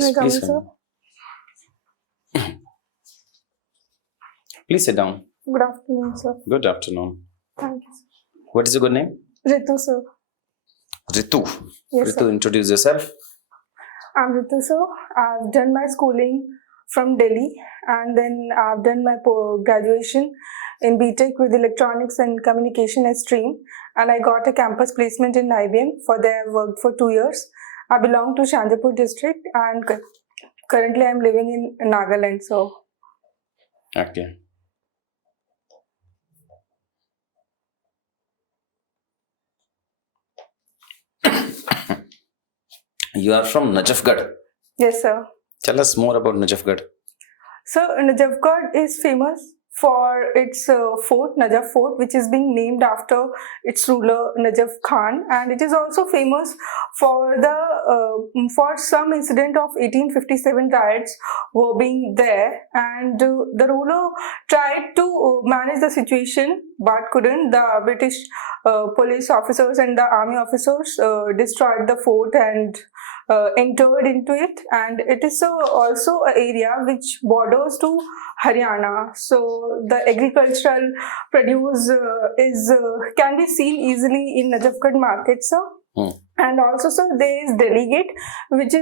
Yes, please sir. Please sit down. Good afternoon, sir. Good afternoon. Thank you, What is your good name? Ritu, sir. Ritu. Yes, Ritu, sir. introduce yourself. I'm Ritu, sir. I've done my schooling from Delhi, and then I've done my graduation in BTech with Electronics and Communication stream, and I got a campus placement in IBM. For there, I worked for 2 years. I belong to Shanjapur district, and currently I'm living in Nagaland. So, Okay. You are from Najafgarh. yes, sir. Tell us more about Najafgarh. So Najafgarh is famous for its fort, Najaf Fort, which is being named after its ruler Najaf Khan, and it is also famous for the for some incident of 1857 riots were being there, and the ruler tried to manage the situation but couldn't. The British police officers and the army officers destroyed the fort and entered into it, and it is also an area which borders to Haryana. So the agricultural produce can be seen easily in Najafgarh market, sir. And also, sir, there is Delhi Gate, which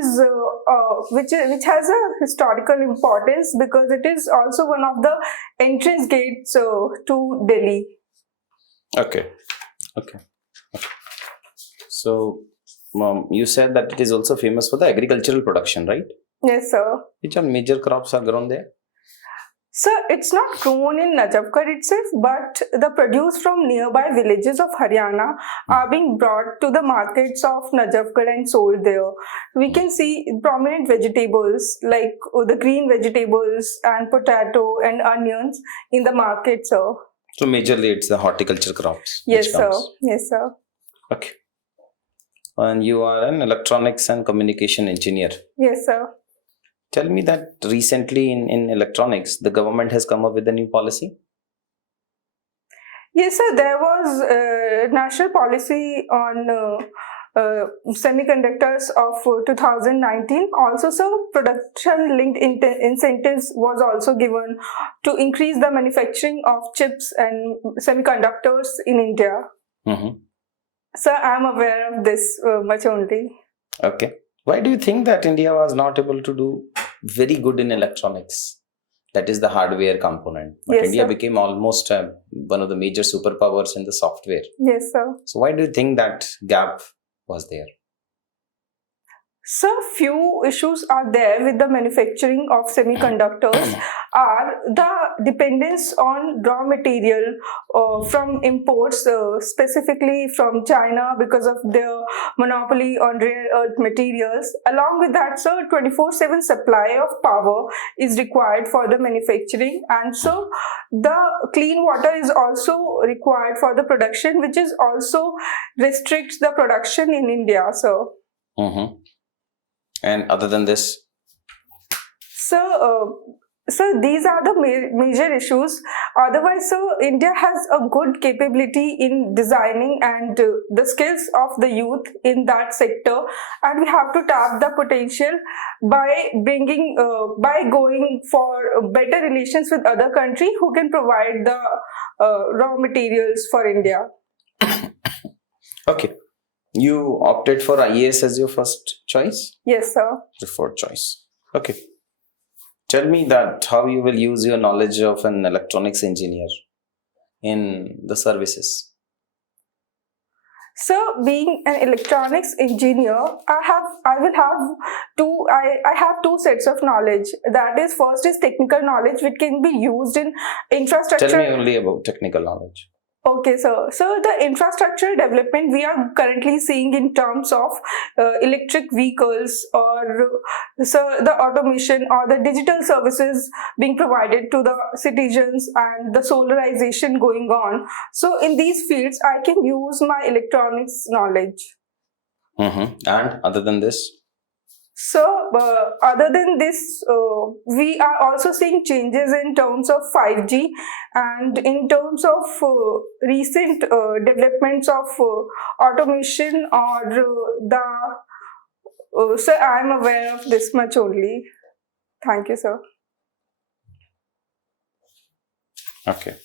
which has a historical importance because it is also one of the entrance gates to Delhi. Okay. So, you said that it is also famous for the agricultural production, right? Yes, sir. Which are major crops are grown there? Sir, it's not grown in Najafgarh itself, but the produce from nearby villages of Haryana are being brought to the markets of Najafgarh and sold there. We can see prominent vegetables like the green vegetables and potato and onions in the market, sir. So majorly it's the horticulture crops. Yes, which sir. comes. Yes, sir. Okay. And you are an electronics and communication engineer. Yes, sir. Tell me that recently in electronics, the government has come up with a new policy. Yes, sir. There was a national policy on semiconductors of 2019. Also, sir, production-linked incentives was also given to increase the manufacturing of chips and semiconductors in India. Sir, I am aware of this much only. Okay. Why do you think that India was not able to do very good in electronics? That is the hardware component. But Yes, India sir. became almost one of the major superpowers in the software. Yes, sir. So why do you think that gap was there? So few issues are there with the manufacturing of semiconductors are the dependence on raw material from imports, specifically from China because of their monopoly on rare earth materials. Along with that, sir, 24/7 supply of power is required for the manufacturing, and so the clean water is also required for the production, which is also restricts the production in India, sir. And other than this? So these are the major issues. Otherwise, so India has a good capability in designing and the skills of the youth in that sector, and we have to tap the potential by bringing, by going for better relations with other country who can provide the raw materials for India. Okay. You opted for IAS as your first choice? Yes, sir. Preferred choice. Okay. Tell me that how you will use your knowledge of an electronics engineer in the services. So, being an electronics engineer, I have two sets of knowledge. That is, first is technical knowledge, which can be used in infrastructure. Tell me only about technical knowledge. Okay, so the infrastructure development we are currently seeing in terms of electric vehicles, or so the automation or the digital services being provided to the citizens, and the solarization going on. So in these fields, I can use my electronics knowledge. And other than this? So, other than this, we are also seeing changes in terms of 5G and in terms of recent developments of automation or Sir, I'm aware of this much only. Thank you, sir. Okay.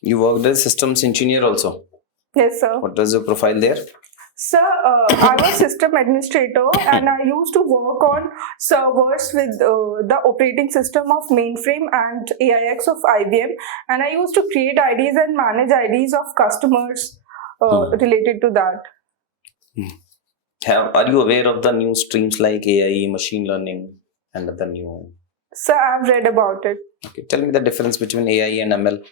You worked as systems engineer also. Yes, sir. What was your profile there? Sir, I was system administrator and I used to work on servers with the operating system of mainframe and AIX of IBM, and I used to create IDs and manage IDs of customers related to that. Are you aware of the new streams like AI, machine learning, and the new? Sir, I've read about it. Okay, tell me the difference between AI and ML.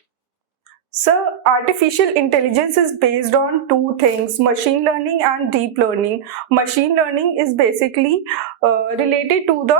So, artificial intelligence is based on two things, machine learning and deep learning. Machine learning is basically related to the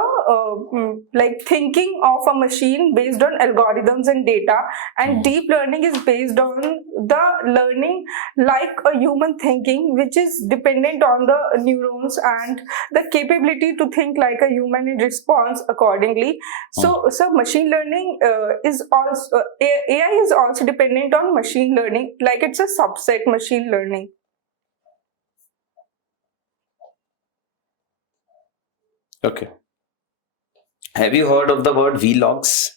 like thinking of a machine based on algorithms and data, and deep learning is based on the learning like a human thinking, which is dependent on the neurons and the capability to think like a human and response accordingly. So machine learning is also AI is also dependent on machine learning, like it's a subset machine learning. Okay. Have you heard of the word vlogs?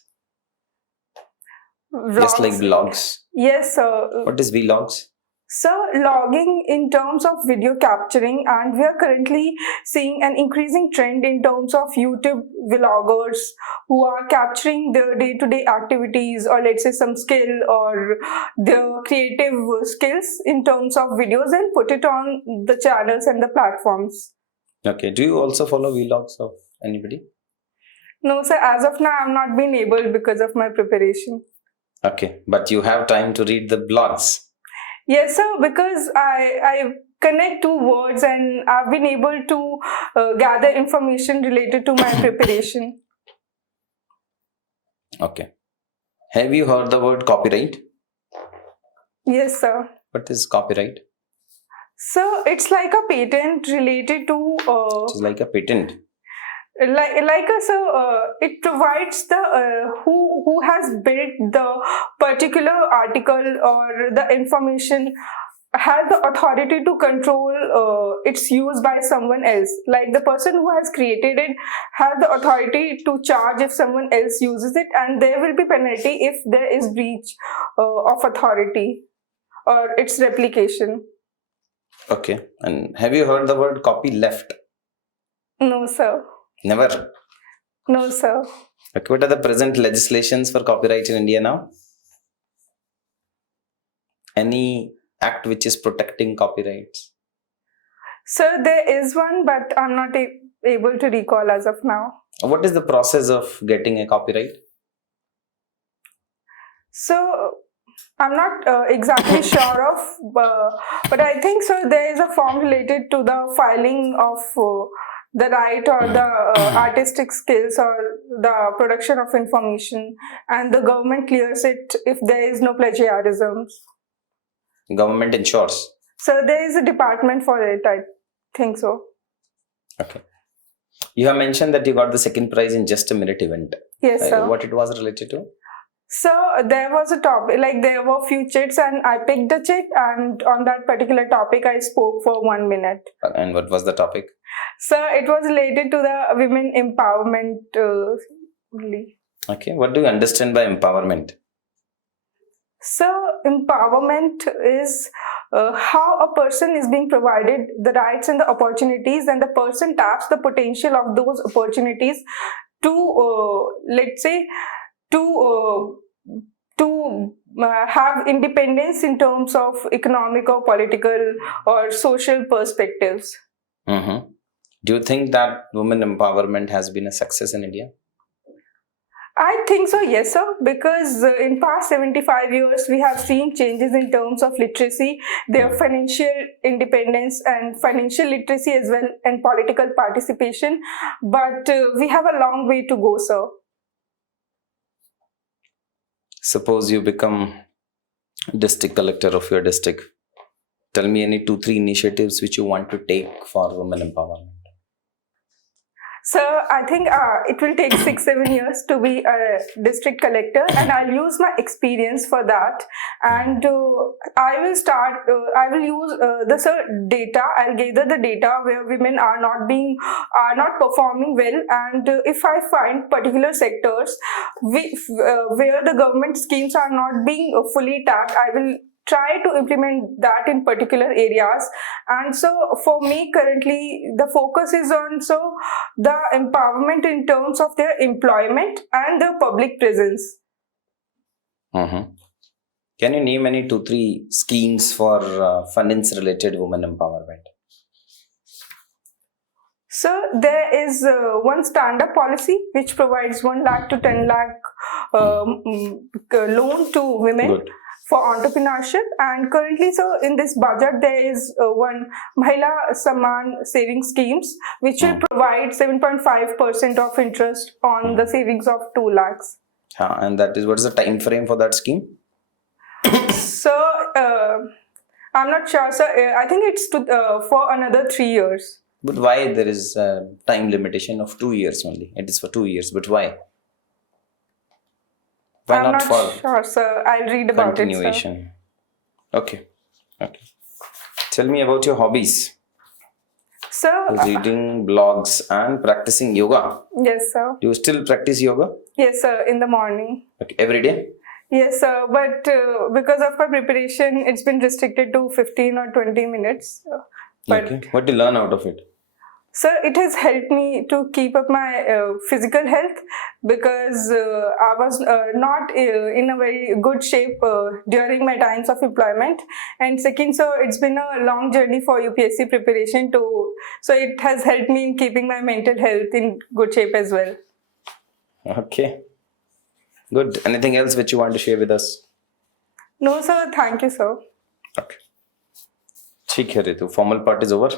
Just like blogs. Yes, sir. What is vlogs? So, logging in terms of video capturing, and we are currently seeing an increasing trend in terms of YouTube vloggers who are capturing their day-to-day activities, or let's say some skill or their creative skills in terms of videos, and put it on the channels and the platforms. Okay. Do you also follow vlogs of anybody? No, sir. As of now, I'm not been able because of my preparation. Okay, but you have time to read the blogs. Yes, sir, because I connect two words and I've been able to gather information related to my preparation. Okay. Have you heard the word copyright? Yes, sir. What is copyright? So it's like a patent related to. It is like a patent. It provides the who has built the particular article or the information has the authority to control its use by someone else. Like the person who has created it has the authority to charge if someone else uses it, and there will be penalty if there is breach of authority or its replication. Okay. And have you heard the word copy left? No, sir. Never. No, sir. Okay. What are the present legislations for copyright in India now? Any act which is protecting copyrights? Sir, there is one, but I'm not able to recall as of now. What is the process of getting a copyright? So, I'm not exactly sure of, but I think so. There is a form related to the filing of the right or the artistic skills or the production of information, and the government clears it if there is no plagiarism. Government ensures. So there is a department for it, I think so. Okay. You have mentioned that you got the second prize in Just a Minute event. Yes, sir. What it was related to? So there was a topic, like there were few chits and I picked a chit, and on that particular topic I spoke for 1 minute. And what was the topic? So it was related to the women empowerment only. Okay. What do you understand by empowerment? So empowerment is how a person is being provided the rights and the opportunities, and the person taps the potential of those opportunities to let's say to have independence in terms of economic or political or social perspectives. Mm-hmm. Do you think that women empowerment has been a success in India? I think so, yes, sir, because in past 75 years, we have seen changes in terms of literacy, their financial independence and financial literacy as well, and political participation. But we have a long way to go, sir. Suppose you become district collector of your district. Tell me any 2-3 initiatives which you want to take for women empowerment. So I think it will take 6-7 years to be a district collector, and I'll use my experience for that. And I will start. I will use data. I'll gather the data where women are not performing well, and if I find particular sectors where the government schemes are not being fully tapped, I will try to implement that in particular areas. And so for me currently the focus is on the empowerment in terms of their employment and the public presence. Mhm. Can you name any 2-3 schemes for finance related women empowerment? So there is one stand-up policy which provides 1 lakh to 10 lakh loan to women. Good. For entrepreneurship, and currently so in this budget there is one Mahila Samman saving schemes which will provide 7.5% of interest on the savings of 2 lakhs. And that is, what is the time frame for that scheme? So I'm not sure, so I think it's for another 3 years. But why there is a time limitation of 2 years only? It is for 2 years, but why? Why I'm not for sure, sir. I'll read about continuation? it, sir. Okay. Tell me about your hobbies. Sir, Reading blogs and practicing yoga. yes, sir. Do you still practice yoga? Yes, sir. In the morning. Okay. Every day? Yes, sir. But because of my preparation, it's been restricted to 15 or 20 minutes. But Okay. What do you learn out of it? sir, it has helped me to keep up my physical health, because I was not in a very good shape during my times of employment. And second, so it's been a long journey for UPSC preparation too. So it has helped me in keeping my mental health in good shape as well. Okay. Good. Anything else which you want to share with us? No, sir. Thank you, sir. Okay. ठीक है Ritu, formal part is over.